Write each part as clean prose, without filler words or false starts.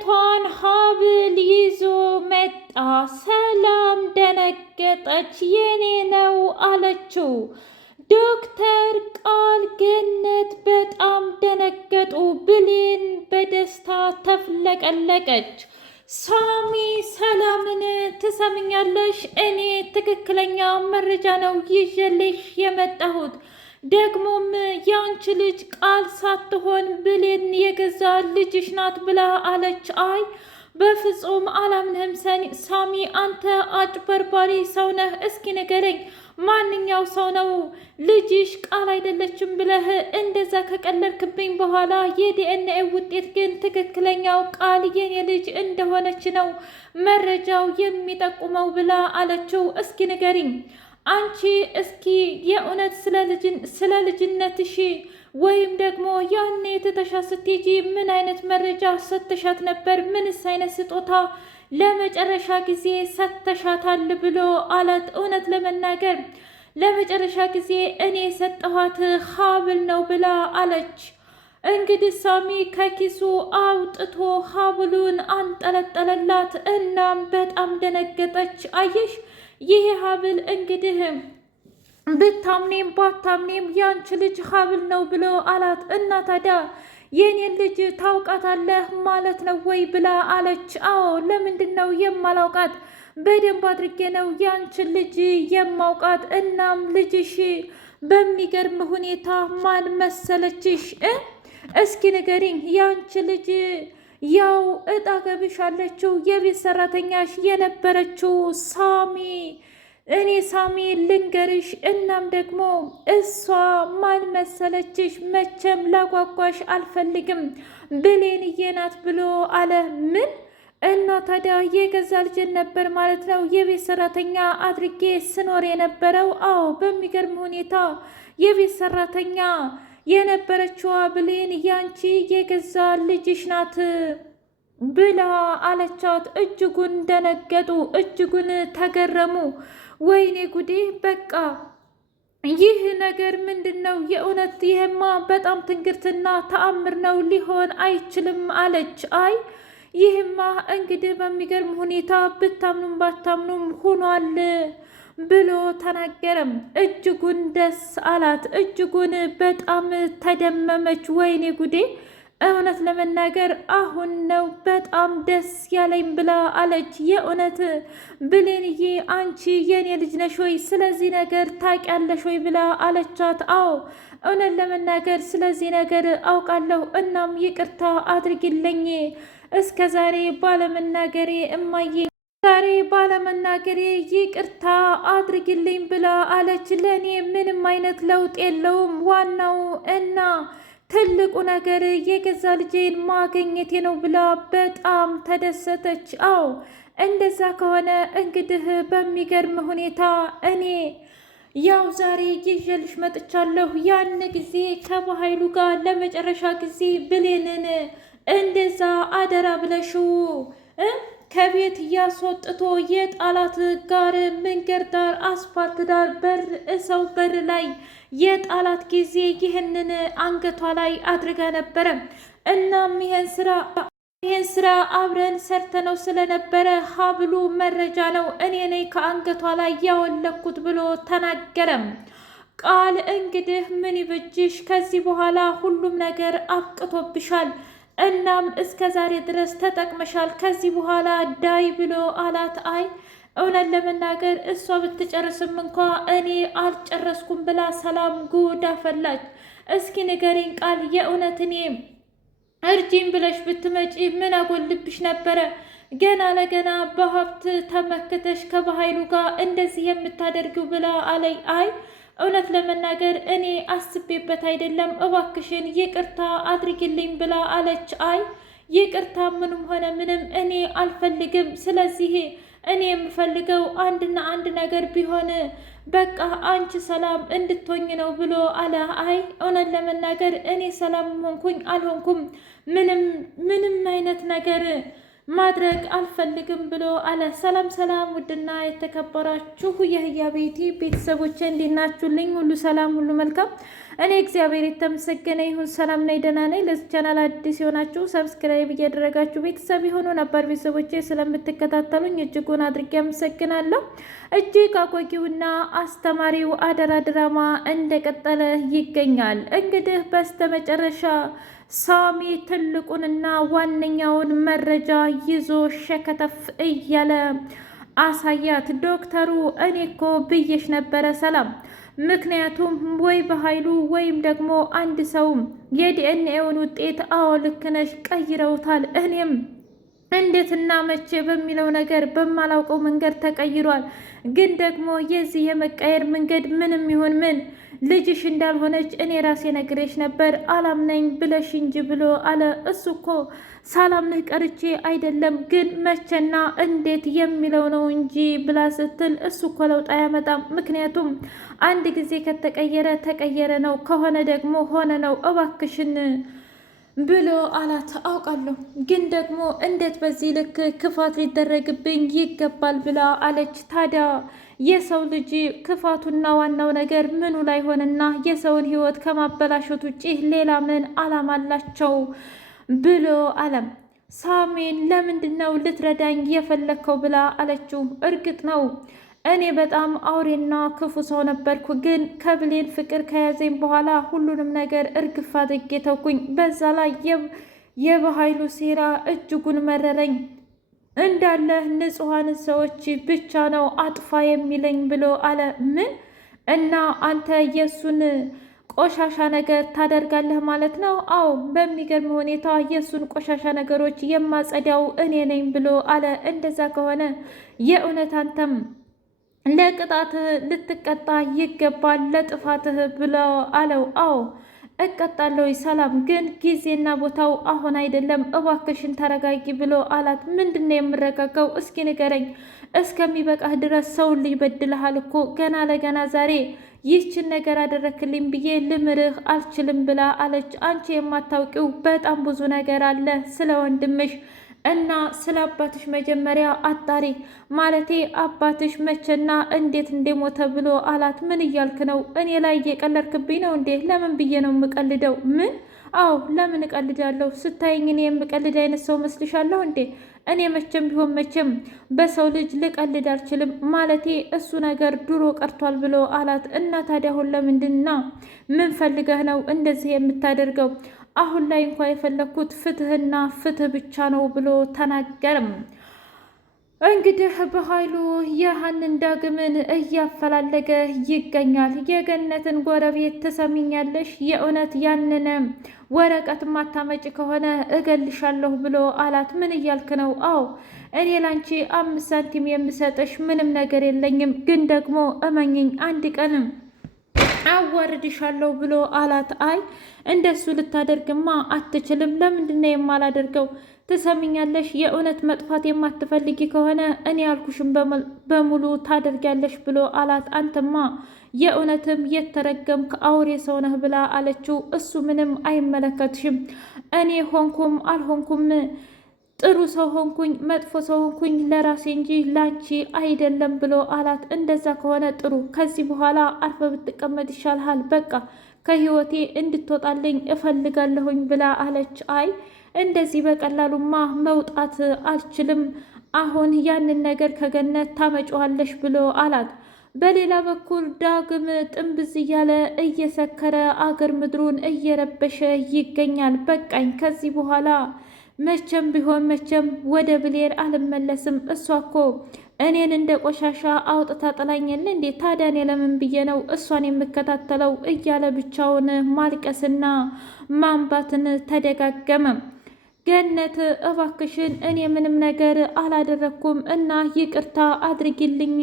የአንገቷን ሀብል ይዞ መጣ። ሰላም ደነገጠች። የኔ ነው አለችው። ዶክተር ቃል ገነት በጣም ደነገጡ። ብሌን በደስታ ተፍለቀለቀች። ሳሚ ሰላምን ትሰምኛለሽ? እኔ ትክክለኛ መረጃ ነው ይዤልሽ የመጣሁት። ደግሞም ያንቺ ልጅ ቃል ሳትሆን ብሌን የገዛ ልጅሽ ናት ብላ አለች። አይ በፍጹም አላምንህም ሳሚ፣ አንተ አጭበርባሪ ሰው ነህ። እስኪ ንገረኝ፣ ማንኛው ሰው ነው ልጅሽ ቃል አይደለችም ብለህ እንደዛ ከቀለድክብኝ በኋላ የዲኤንኤ ውጤት ግን ትክክለኛው ቃል የኔ ልጅ እንደሆነች ነው መረጃው የሚጠቁመው ብላ አለችው። እስኪ ንገሪኝ አንቺ እስኪ የእውነት ስለ ልጅነትሽ ወይም ደግሞ ያኔ ትተሻት ስትሄጂ ምን አይነት መረጃ ሰተሻት ነበር? ምንስ አይነት ስጦታ ለመጨረሻ ጊዜ ሰተሻታል ብሎ አላት። እውነት ለመናገር ለመጨረሻ ጊዜ እኔ የሰጠኋት ሀብል ነው ብላ አለች። እንግዲህ ሳሚ ከኪሱ አውጥቶ ሀብሉን አንጠለጠለላት። እናም በጣም ደነገጠች። አየሽ ይሄ ሀብል እንግዲህ ብታምኔም ባታምኔም ያንቺ ልጅ ሀብል ነው ብሎ አላት። እና ታዲያ የኔን ልጅ ታውቃታለህ ማለት ነው ወይ ብላ አለች። አዎ ለምንድን ነው የማላውቃት? በደንብ አድርጌ ነው ያንቺን ልጅ የማውቃት። እናም ልጅሽ በሚገርም ሁኔታ ማን መሰለችሽ? እስኪ ንገሪኝ። ያንቺ ልጅ ያው እጣ ገብሽ አለችው የቤት ሰራተኛሽ የነበረችው ሳሚ። እኔ ሳሚ ልንገርሽ፣ እናም ደግሞ እሷ ማን መሰለችሽ? መቼም ላጓጓሽ አልፈልግም ብሌንዬ ናት ብሎ አለ። ምን? እና ታዲያ የገዛ ልጅን ነበር ማለት ነው የቤት ሰራተኛ አድርጌ ስኖር የነበረው? አዎ በሚገርም ሁኔታ የቤት ሰራተኛ የነበረችዋ ብሌን ያንቺ የገዛ ልጅሽ ናት ብላ አለቻት። እጅጉን ደነገጡ፣ እጅጉን ተገረሙ። ወይኔ ጉዴ! በቃ ይህ ነገር ምንድን ነው? የእውነት ይሄማ በጣም ትንግርትና ተአምር ነው፣ ሊሆን አይችልም አለች። አይ ይህማ እንግዲህ በሚገርም ሁኔታ ብታምኑም ባታምኑም ሆኗል ብሎ ተናገረም። እጅጉን ደስ አላት። እጅጉን በጣም ተደመመች። ወይኔ ጉዴ! እውነት ለመናገር አሁን ነው በጣም ደስ ያለኝ ብላ አለች። የእውነት ብሌንዬ አንቺ የኔ ልጅ ነሽ ወይ? ስለዚህ ነገር ታውቂያለሽ ወይ ብላ አለቻት። አዎ እውነት ለመናገር ስለዚህ ነገር አውቃለሁ። እናም ይቅርታ አድርጊልኝ እስከ ዛሬ ባለመናገሬ እማዬ፣ ዛሬ ባለመናገሬ ይቅርታ አድርጊልኝ ብላ አለች። ለእኔ ምንም አይነት ለውጥ የለውም። ዋናው እና ትልቁ ነገር የገዛ ልጄን ማግኘቴ ነው ብላ በጣም ተደሰተች። አዎ እንደዛ ከሆነ እንግዲህ በሚገርም ሁኔታ እኔ ያው ዛሬ ይዤልሽ መጥቻለሁ። ያን ጊዜ ከባሀይሉ ጋር ለመጨረሻ ጊዜ ብሌንን እንደዛ አደራ ብለሽው ከቤት እያስወጥቶ የጣላት ጋር መንገድ ዳር አስፓልት ዳር በር እሰው በር ላይ የጣላት ጊዜ ይህንን አንገቷ ላይ አድርጋ ነበረ። እናም ይህን ስራ አብረን ሰርተነው ስለነበረ ሀብሉ መረጃ ነው እኔ ነኝ ከአንገቷ ላይ ያወለኩት ብሎ ተናገረም። ቃል እንግዲህ ምን ይበጅሽ? ከዚህ በኋላ ሁሉም ነገር አብቅቶብሻል። እናም እስከ ዛሬ ድረስ ተጠቅመሻል። ከዚህ በኋላ ዳይ ብሎ አላት። አይ እውነት ለመናገር እሷ ብትጨርስም እንኳ እኔ አልጨረስኩም ብላ ሰላም ጉድ አፈላች። እስኪ ንገሪኝ ቃል፣ የእውነት እኔ እርጂኝ ብለሽ ብትመጪ ምን አጎልብሽ ነበረ? ገና ለገና በሀብት ተመክተሽ ከባሀይሉ ጋር እንደዚህ የምታደርጊው ብላ አለይ። አይ እውነት ለመናገር እኔ አስቤበት አይደለም፣ እባክሽን ይቅርታ አድርጊልኝ ብላ አለች። አይ ይቅርታ ምንም ሆነ ምንም እኔ አልፈልግም። ስለዚህ እኔ የምፈልገው አንድና አንድ ነገር ቢሆን በቃ አንቺ ሰላም እንድትሆኝ ነው ብሎ አለ። አይ እውነት ለመናገር እኔ ሰላም ሆንኩኝ አልሆንኩም ምንም አይነት ነገር ማድረግ አልፈልግም ብሎ አለ። ሰላም ሰላም! ውድና የተከበራችሁ የህያ ቤቴ ቤተሰቦች እንዴት ናችሁልኝ? ሁሉ ሰላም፣ ሁሉ መልካም። እኔ እግዚአብሔር የተመሰገነ ይሁን ሰላም ነኝ፣ ደህና ነኝ። ለዚህ ቻናል አዲስ የሆናችሁ ሰብስክራይብ እያደረጋችሁ ቤተሰብ የሆኑ ነባር ቤተሰቦቼ ስለምትከታተሉኝ እጅጉን አድርጌ አመሰግናለሁ። እጅግ አጓጊውና አስተማሪው አደራ ድራማ እንደቀጠለ ይገኛል። እንግዲህ በስተመጨረሻ ሳሚ ትልቁንና ዋነኛውን መረጃ ይዞ ሸከተፍ እያለ አሳያት። ዶክተሩ እኔ እኮ ብዬሽ ነበረ ሰላም፣ ምክንያቱም ወይ በኃይሉ ወይም ደግሞ አንድ ሰው የዲኤንኤውን ውጤት አዎ ልክ ነሽ ቀይረውታል። እኔም እንዴትና መቼ በሚለው ነገር በማላውቀው መንገድ ተቀይሯል። ግን ደግሞ የዚህ የመቀየር መንገድ ምንም ይሁን ምን ልጅሽ እንዳልሆነች እኔ ራሴ ነግሬሽ ነበር አላምነኝ ብለሽ እንጂ ብሎ አለ። እሱ እኮ ሳላምንህ ቀርቼ አይደለም ግን መቼና እንዴት የሚለው ነው እንጂ ብላ ስትል እሱ እኮ ለውጥ አያመጣም። ምክንያቱም አንድ ጊዜ ከተቀየረ ተቀየረ ነው፣ ከሆነ ደግሞ ሆነ ነው። እባክሽን ብሎ አላት። አውቃለሁ ግን ደግሞ እንዴት በዚህ ልክ ክፋት ሊደረግብኝ ይገባል ብላ አለች። ታዲያ የሰው ልጅ ክፋቱና ዋናው ነገር ምኑ ላይ ሆነና የሰውን ሕይወት ከማበላሸት ውጪ ሌላ ምን አላማ አላቸው ብሎ አለም። ሳሚን ለምንድን ነው ልትረዳኝ የፈለግከው ብላ አለችው። እርግጥ ነው እኔ በጣም አውሬና ክፉ ሰው ነበርኩ፣ ግን ከብሌን ፍቅር ከያዘኝ በኋላ ሁሉንም ነገር እርግፍ አድርጌ ተውኩኝ። በዛ ላይ የበኃይሉ ሴራ እጅጉን መረረኝ። እንዳለ ንጹሐን ሰዎች ብቻ ነው አጥፋ የሚለኝ ብሎ አለ። ምን? እና አንተ የእሱን ቆሻሻ ነገር ታደርጋለህ ማለት ነው? አዎ፣ በሚገርም ሁኔታ የእሱን ቆሻሻ ነገሮች የማጸዳው እኔ ነኝ ብሎ አለ። እንደዛ ከሆነ የእውነት አንተም ለቅጣትህ ልትቀጣ ይገባል ለጥፋትህ ብሎ አለው። አዎ እቀጣለሁ ሰላም፣ ግን ጊዜና ቦታው አሁን አይደለም፣ እባክሽን ተረጋጊ ብሎ አላት። ምንድነው የምረጋጋው? እስኪ ንገረኝ። እስከሚበቃህ ድረስ ሰውን ልጅ በድለሃል እኮ ገና ለገና ዛሬ ይህችን ነገር አደረክልኝ ብዬ ልምርህ አልችልም ብላ አለች። አንቺ የማታውቂው በጣም ብዙ ነገር አለ ስለ ወንድምሽ እና ስለ አባትሽ መጀመሪያ አጣሪ። ማለቴ አባትሽ መቼና እንዴት እንደሞተ ብሎ አላት። ምን እያልክ ነው? እኔ ላይ እየቀለድክብኝ ነው እንዴ? ለምን ብዬ ነው የምቀልደው? ምን? አዎ ለምን እቀልዳለሁ? ስታይኝ እኔ የምቀልድ አይነት ሰው መስልሻለሁ እንዴ? እኔ መቼም ቢሆን መቼም በሰው ልጅ ልቀልድ አልችልም። ማለቴ እሱ ነገር ድሮ ቀርቷል ብሎ አላት። እና ታዲያ አሁን ለምንድንና ምን ፈልገህ ነው እንደዚህ የምታደርገው? አሁን ላይ እንኳ የፈለግኩት ፍትህና ፍትህ ብቻ ነው ብሎ ተናገርም። እንግዲህ በኃይሉ የሀንን ዳግምን እያፈላለገ ይገኛል። የገነትን ጎረቤት ትሰሚኛለሽ? የእውነት ያንን ወረቀት ማታመጭ ከሆነ እገልሻለሁ ብሎ አላት። ምን እያልክ ነው? አዎ እኔ ላንቺ 5 ሳንቲም የምሰጥሽ ምንም ነገር የለኝም፣ ግን ደግሞ እመኝኝ አንድ ቀንም አዋርድሻለሁ ብሎ አላት። አይ እንደሱ ልታደርግማ አትችልም። ለምንድነው የማላደርገው? ትሰሚኛለሽ? የእውነት መጥፋት የማትፈልጊ ከሆነ እኔ ያልኩሽን በሙሉ ታደርጊያለሽ ብሎ አላት። አንተማ የእውነትም የተረገምክ አውሬ ሰው ነህ ብላ አለችው። እሱ ምንም አይመለከትሽም። እኔ ሆንኩም አልሆንኩም ጥሩ ሰው ሆንኩኝ መጥፎ ሰው ሆንኩኝ ለራሴ እንጂ ላንቺ አይደለም ብሎ አላት። እንደዛ ከሆነ ጥሩ፣ ከዚህ በኋላ አርፈ ብትቀመጥ ይሻልሃል። በቃ ከህይወቴ እንድትወጣልኝ እፈልጋለሁኝ ብላ አለች። አይ እንደዚህ በቀላሉማ መውጣት አልችልም። አሁን ያንን ነገር ከገነት ታመጪዋለሽ ብሎ አላት። በሌላ በኩል ዳግም ጥንብዝ እያለ እየሰከረ አገር ምድሩን እየረበሸ ይገኛል። በቃኝ ከዚህ በኋላ መቼም ቢሆን መቼም ወደ ብሌን አልመለስም። እሷ እኮ እኔን እንደ ቆሻሻ አውጥታ ጥላኝል እንዴ? ታዲያ እኔ ለምን ብዬ ነው እሷን የምከታተለው? እያለ ብቻውን ማልቀስና ማንባትን ተደጋገመ። ገነት እባክሽን እኔ ምንም ነገር አላደረኩም እና ይቅርታ አድርጊልኝ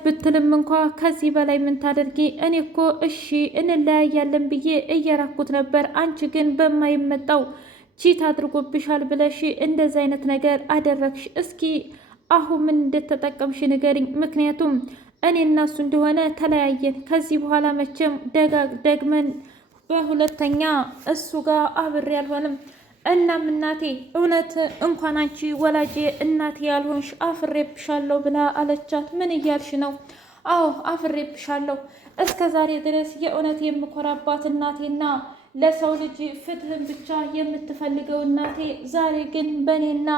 ብትልም እንኳ ከዚህ በላይ ምን ታደርጊ? እኔ እኮ እሺ እንለያያለን ብዬ እየራኩት ነበር። አንቺ ግን በማይመጣው ቺት አድርጎብሻል ብለሽ እንደዚህ አይነት ነገር አደረግሽ። እስኪ አሁን ምን እንደተጠቀምሽ ንገሪኝ። ምክንያቱም እኔ እና እሱ እንደሆነ ተለያየን። ከዚህ በኋላ መቼም ደግመን በሁለተኛ እሱ ጋር አብሬ አልሆንም። እናም እናቴ እውነት እንኳን አንቺ ወላጄ እናቴ ያልሆንሽ አፍሬብሻለሁ ብላ አለቻት። ምን እያልሽ ነው? አዎ አፍሬብሻለሁ። እስከ ዛሬ ድረስ የእውነት የምኮራባት እናቴና ለሰው ልጅ ፍትህን ብቻ የምትፈልገው እናቴ ዛሬ ግን በእኔና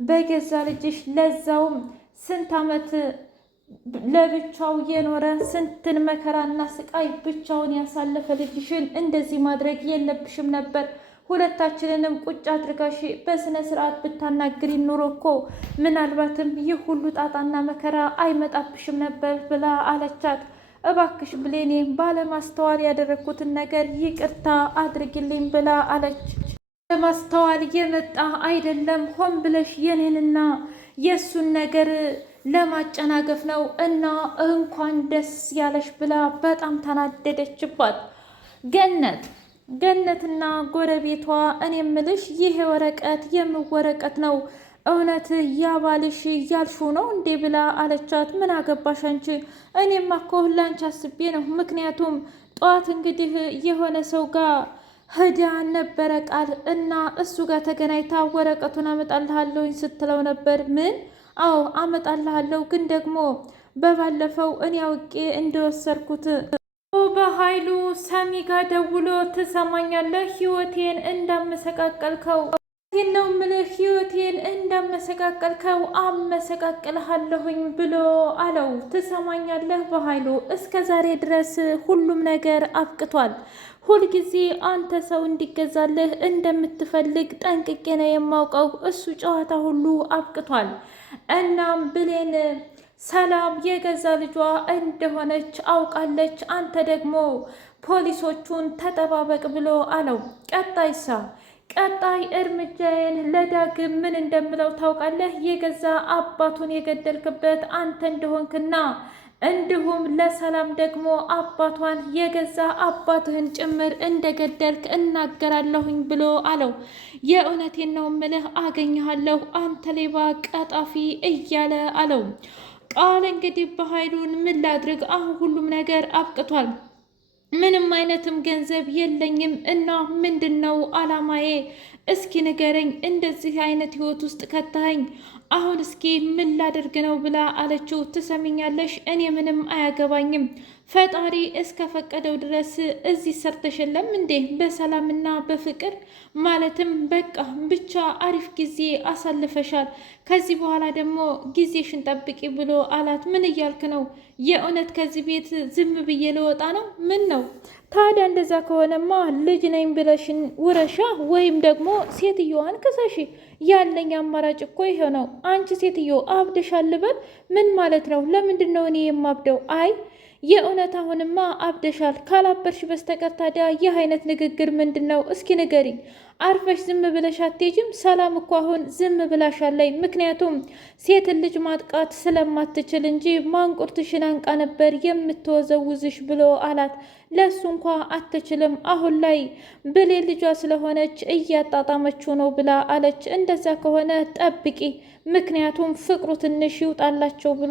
በገዛ ልጅሽ ለዛውም ስንት ዓመት ለብቻው የኖረ ስንትን መከራና ስቃይ ብቻውን ያሳለፈ ልጅሽን እንደዚህ ማድረግ የለብሽም ነበር። ሁለታችንንም ቁጭ አድርጋሽ በስነ ስርዓት ብታናግሪ ኑሮ እኮ ምናልባትም ይህ ሁሉ ጣጣና መከራ አይመጣብሽም ነበር ብላ አለቻት። እባክሽ ብሌኔ ባለማስተዋል ያደረግኩትን ነገር ይቅርታ አድርግልኝ ብላ አለች። ባለማስተዋል የመጣ አይደለም፣ ሆን ብለሽ የኔንና የእሱን ነገር ለማጨናገፍ ነው እና እንኳን ደስ ያለሽ ብላ በጣም ተናደደችባት። ገነትና ጎረቤቷ እኔ ምልሽ ይሄ ወረቀት የምወረቀት ነው እውነት ያባልሽ ያልሽው ነው እንዴ ብላ አለቻት። ምን አገባሽ አንቺ? እኔማ እኮ ላንቺ አስቤ ነው። ምክንያቱም ጠዋት እንግዲህ የሆነ ሰው ጋር ሄዳ ነበረ ቃል እና እሱ ጋር ተገናኝታ ወረቀቱን አመጣልሃለሁኝ ስትለው ነበር። ምን? አዎ አመጣልሃለሁ፣ ግን ደግሞ በባለፈው እኔ አውቄ እንደወሰድኩት በኃይሉ ሰሚ ጋር ደውሎ ትሰማኛለህ፣ ህይወቴን እንዳመሰቃቀልከው ነው ምልህ፣ ህይወቴን እንዳመሰቃቀልከው አመሰቃቅልሃለሁኝ ብሎ አለው። ትሰማኛለህ በኃይሉ፣ እስከ ዛሬ ድረስ ሁሉም ነገር አብቅቷል። ሁልጊዜ አንተ ሰው እንዲገዛልህ እንደምትፈልግ ጠንቅቄ ነው የማውቀው። እሱ ጨዋታ ሁሉ አብቅቷል። እናም ብሌን ሰላም የገዛ ልጇ እንደሆነች አውቃለች። አንተ ደግሞ ፖሊሶቹን ተጠባበቅ ብሎ አለው። ቀጣይ እርምጃዬን ለዳግም ምን እንደምለው ታውቃለህ? የገዛ አባቱን የገደልክበት አንተ እንደሆንክና እንዲሁም ለሰላም ደግሞ አባቷን የገዛ አባትህን ጭምር እንደገደልክ እናገራለሁኝ ብሎ አለው። የእውነቴን ነው ምልህ አገኘሃለሁ አንተ ሌባ ቀጣፊ እያለ አለው። ቃል እንግዲህ በኃይሉን ምን ላድርግ? አሁን ሁሉም ነገር አብቅቷል። ምንም አይነትም ገንዘብ የለኝም እና ምንድን ነው አላማዬ? እስኪ ንገረኝ። እንደዚህ አይነት ህይወት ውስጥ ከተኸኝ አሁን እስኪ ምን ላደርግ ነው ብላ አለችው። ትሰሚኛለሽ፣ እኔ ምንም አያገባኝም። ፈጣሪ እስከ ፈቀደው ድረስ እዚህ ሰርተሽ የለም እንዴ? በሰላምና በፍቅር ማለትም በቃ ብቻ አሪፍ ጊዜ አሳልፈሻል። ከዚህ በኋላ ደግሞ ጊዜሽን ጠብቂ ብሎ አላት። ምን እያልክ ነው? የእውነት ከዚህ ቤት ዝም ብዬ ልወጣ ነው? ምን ነው ታዲያ? እንደዛ ከሆነማ ልጅ ነኝ ብለሽን ውረሻ፣ ወይም ደግሞ ሴትዮዋን ክሰሺ። ያለኝ አማራጭ እኮ ይሄ ነው። አንቺ ሴትዮ አብደሻል ልበል? ምን ማለት ነው? ለምንድን ነው እኔ የማብደው? አይ የእውነት አሁንማ አብደሻል። ካላበርሽ በስተቀር ታዲያ ይህ አይነት ንግግር ምንድን ነው? እስኪ ንገሪኝ። አርፈሽ ዝም ብለሽ አትሄጂም? ሰላም እኮ አሁን ዝም ብላሻለኝ። ምክንያቱም ሴትን ልጅ ማጥቃት ስለማትችል እንጂ ማንቁርትሽን አንቃ ነበር የምትወዘውዝሽ ብሎ አላት። ለሱ እንኳ አትችልም። አሁን ላይ ብሌን ልጇ ስለሆነች እያጣጣመችው ነው ብላ አለች። እንደዛ ከሆነ ጠብቂ፣ ምክንያቱም ፍቅሩ ትንሽ ይውጣላቸው ብሎ